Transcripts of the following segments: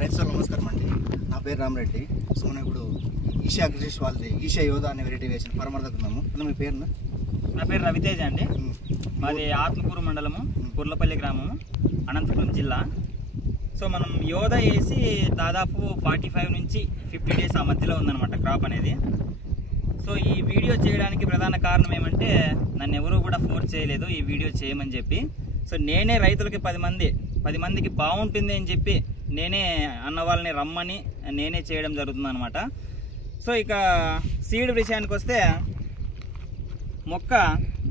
రైతు సార్ నమస్కారం అండి. నా పేరు రామరెడ్డి. సో మనం ఇప్పుడు ఈషా అగ్రిష్ వాళ్ళది ఈషా యోధ అనే వెరైటీ వేసిన పరమర్ దగ్గర ఉన్నాము. మీ పేరు? నా పేరు రవితేజ అండి. మాది ఆత్మకూరు మండలము, కుర్లపల్లి గ్రామము, అనంతపురం జిల్లా. సో మనం యోధ వేసి దాదాపు 45 నుంచి 50 డేస్ ఆ మధ్యలో ఉందన్నమాట క్రాప్ అనేది. సో ఈ వీడియో చేయడానికి ప్రధాన కారణం ఏమంటే, నన్ను ఎవరూ కూడా ఫోర్స్ చేయలేదు ఈ వీడియో చేయమని చెప్పి. సో నేనే రైతులకి 10 మందికి బాగుంటుంది అని చెప్పి నేనే అన్న వాళ్ళని రమ్మని నేనే చేయడం జరుగుతుంది అనమాట. సో ఇక సీడ్ విషయానికి వస్తే, మొక్క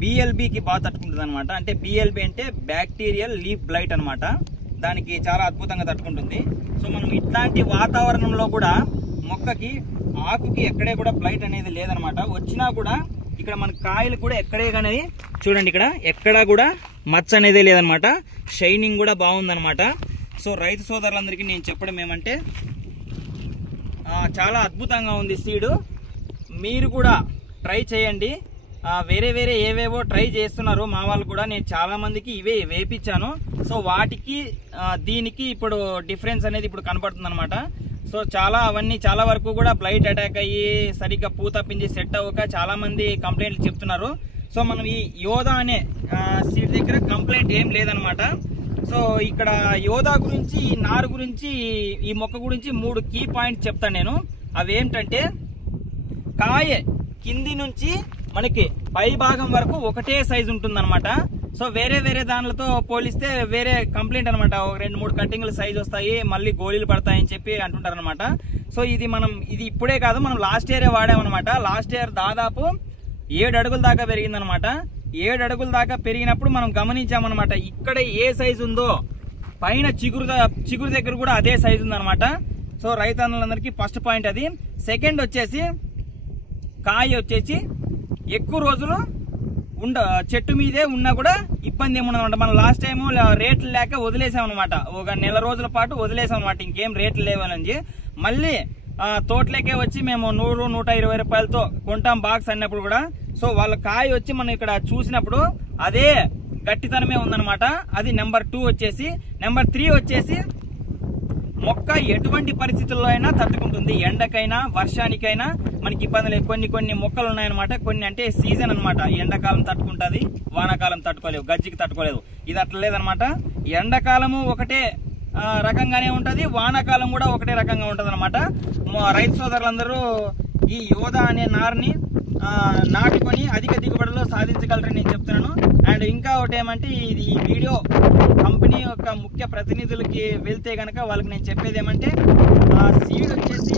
బిఎల్బికి బాగా తట్టుకుంటుంది అనమాట. అంటే బిఎల్బి అంటే బ్యాక్టీరియల్ లీఫ్ బ్లైట్ అనమాట. దానికి చాలా అద్భుతంగా తట్టుకుంటుంది. సో మనం ఇట్లాంటి వాతావరణంలో కూడా మొక్కకి ఆకుకి ఎక్కడే కూడా బ్లైట్ అనేది లేదనమాట. వచ్చినా కూడా ఇక్కడ మన కాయలు కూడా ఎక్కడే కానీ చూడండి, ఇక్కడ ఎక్కడా కూడా మచ్చ అనేది లేదనమాట. షైనింగ్ కూడా బాగుందనమాట. సో రైతు సోదరులందరికీ నేను చెప్పడం ఏమంటే, చాలా అద్భుతంగా ఉంది సీడు. మీరు కూడా ట్రై చేయండి. వేరే ఏవేవో ట్రై చేస్తున్నారు మా వాళ్ళు కూడా. నేను చాలా మందికి ఇవే వేపించాను. సో వాటికి దీనికి ఇప్పుడు డిఫరెన్స్ అనేది ఇప్పుడు కనపడుతుంది అనమాట. సో అవన్నీ చాలా వరకు కూడా బ్లైట్ అటాక్ అయ్యి సరిగ్గా పూత పిండి సెట్ అవ్వక చాలా మంది కంప్లైంట్లు చెప్తున్నారు. సో మనం ఈ యోధ అనే సీడ్ దగ్గర కంప్లైంట్ ఏం లేదనమాట. సో ఇక్కడ యోధ గురించి, ఈ నారు గురించి, ఈ మొక్క గురించి 3 కీ పాయింట్స్ చెప్తాను నేను. అవి ఏమిటంటే, కాయ కింది నుంచి మనకి పై భాగం వరకు ఒకటే సైజు ఉంటుందన్నమాట. సో వేరే దానిలతో పోలిస్తే వేరే కంప్లైంట్ అనమాట. 2-3 కట్టింగ్లు సైజ్ వస్తాయి, మళ్ళీ గోళీలు పడతాయని చెప్పి అంటుంటారు అనమాట. సో ఇది ఇప్పుడే కాదు, మనం లాస్ట్ ఇయరే వాడామన్నమాట. లాస్ట్ ఇయర్ దాదాపు 7 అడుగుల దాకా పెరిగిందనమాట. 7 అడుగుల దాకా పెరిగినప్పుడు మనం గమనించామన్నమాట, ఇక్కడ ఏ సైజు ఉందో పైన చిగురు దగ్గర కూడా అదే సైజు ఉందన్నమాట. సో రైతన్నలందరికీ ఫస్ట్ పాయింట్ అది. సెకండ్ వచ్చేసి, కాయ వచ్చేసి ఎక్కువ రోజులు చెట్టు మీదే ఉన్నా కూడా ఇబ్బంది ఏముండదన్నమాట. మనం లాస్ట్ టైం రేట్లు లేక వదిలేసామన్నమాట. ఒక నెల రోజుల పాటు వదిలేసామన్నమాట, ఇంకేం రేట్లు లేవని. మళ్ళీ తోటలేకే వచ్చి మేము 100-120 రూపాయలతో కొంటాం బాక్స్ అన్నప్పుడు కూడా. సో వాళ్ళ కాయ వచ్చి మనం ఇక్కడ చూసినప్పుడు అదే గట్టితనమే ఉందన్నమాట. అది నెంబర్ 2 వచ్చేసి. నెంబర్ 3 వచ్చేసి, మొక్క ఎటువంటి పరిస్థితుల్లో అయినా తట్టుకుంటుంది. ఎండకైనా వర్షానికైనా మనకి ఇబ్బంది లేదు. కొన్ని మొక్కలు ఉన్నాయన్నమాట. కొన్ని అంటే సీజన్ అనమాట. ఎండాకాలం తట్టుకుంటుంది, వానాకాలం తట్టుకోలేవు, గజ్జికి తట్టుకోలేదు. ఇది అట్లా లేదనమాట. ఎండాకాలము ఒకటే రకంగానే ఉంటది, వానాకాలం కూడా ఒకటే రకంగా ఉంటది అనమాట. రైతు సోదరులందరూ ఈ యోధ అనే నారుని నాటుకొని అధిక దిగుబడులు సాధించగలరని నేను చెప్తున్నాను. అండ్ ఇంకా ఒకటి ఏమంటే, ఈ వీడియో కంపెనీ యొక్క ముఖ్య ప్రతినిధులకి వెళ్తే గనక వాళ్ళకి నేను చెప్పేది ఏమంటే, సీడ్ వచ్చేసి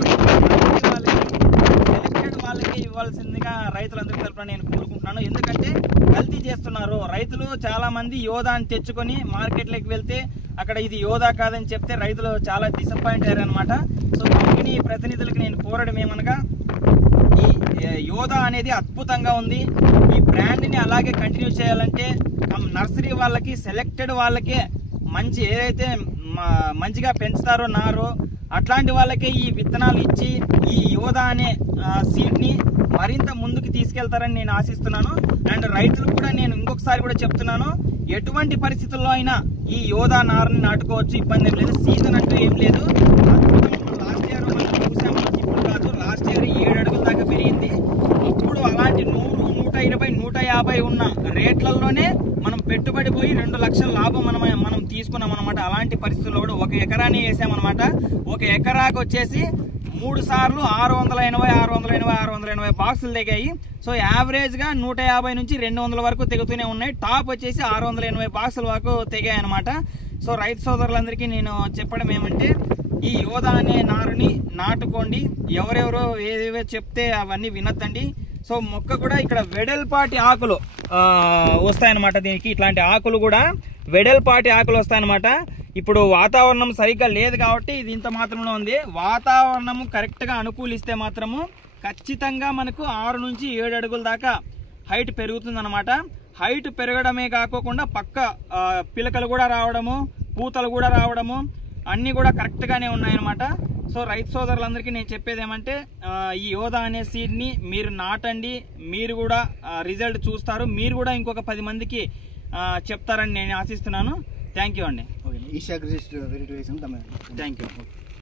సెలెక్టెడ్ వాళ్ళకి ఇవ్వాల్సిందిగా రైతులందరి తరఫున నేను కోరుకుంటున్నాను. ఎందుకంటే కల్తీ చేస్తున్నారు రైతులు. చాలా మంది యోధ అని తెచ్చుకొని మార్కెట్లోకి వెళ్తే అక్కడ ఇది యోధ కాదని చెప్తే రైతులు చాలా డిసప్పాయింట్ అయ్యారు అనమాట. సో కంపెనీ ప్రతినిధులకి నేను కోరడం ఏమనగా, ఈ యోధ అనేది అద్భుతంగా ఉంది. ఈ బ్రాండ్ ని అలాగే కంటిన్యూ చేయాలంటే నర్సరీ వాళ్ళకి, సెలెక్టెడ్ వాళ్ళకే మంచి ఏదైతే మంచిగా పెంచుతారో నారు, అట్లాంటి వాళ్ళకే ఈ విత్తనాలు ఇచ్చి ఈ యోధ అనే సీడ్ ని మరింత ముందుకు తీసుకెళ్తారని నేను ఆశిస్తున్నాను. అండ్ రైతులు కూడా నేను ఇంకొకసారి కూడా చెప్తున్నాను, ఎటువంటి పరిస్థితుల్లో అయినా ఈ యోధ నారుని నాటుకోవచ్చు, ఇబ్బంది ఏం లేదు. సీజన్ అంటూ ఏం లేదు. లాస్ట్ ఇయర్ మనం చూసాము, ఇప్పుడు కాదు, లాస్ట్ ఇయర్ 7 అడుగుల దాకా పెరిగింది. ఇప్పుడు అలాంటి 100, 120, 150 ఉన్న రేట్లలోనే మనం పెట్టుబడి పోయి 2 లక్షల లాభం మనం తీసుకున్నాం అనమాట. అలాంటి పరిస్థితుల్లో కూడా 1 ఎకరాన్ని వేసామన్నమాట. 1 ఎకరాకు వచ్చేసి 3 సార్లు 680 బాక్సులు తెగాయి. సో యావరేజ్ గా 150 నుంచి 200 వరకు తెగుతూనే ఉన్నాయి. టాప్ వచ్చేసి 680 బాక్సుల వరకు తెగాయి అనమాట. సో రైతు సోదరులందరికీ నేను చెప్పడం ఏమంటే, ఈ యోధ అనే నారుని నాటుకోండి. ఎవరెవరో ఏవేవో చెప్తే అవన్నీ వినొద్దండి. సో మొక్క కూడా ఇక్కడ వెడల్పాటి ఆకులు వస్తాయన్నమాట. దీనికి ఇట్లాంటి ఆకులు కూడా వెడల్పాటి ఆకులు వస్తాయన్నమాట. ఇప్పుడు వాతావరణం సరిగ్గా లేదు కాబట్టి ఇది ఇంత మాత్రంలో ఉంది. వాతావరణము కరెక్ట్ గా అనుకూలిస్తే మాత్రము ఖచ్చితంగా మనకు 6 నుంచి 7 అడుగుల దాకా హైట్ పెరుగుతుంది అనమాట. హైట్ పెరగడమే కాకుండా పక్క పిలకలు కూడా రావడము, పూతలు కూడా రావడము అన్ని కూడా కరెక్ట్ గానే ఉన్నాయన్నమాట. సో రైతు సోదరులందరికీ నేను చెప్పేది ఏమంటే, ఈ యోధ అనే సీడ్ ని మీరు నాటండి. మీరు కూడా రిజల్ట్ చూస్తారు. మీరు కూడా ఇంకొక 10 మందికి చెప్తారని నేను ఆశిస్తున్నాను. థ్యాంక్ యూ అండి. ఓకే ఈషా అగ్రి వెరైటీ వేసాము. Thank you.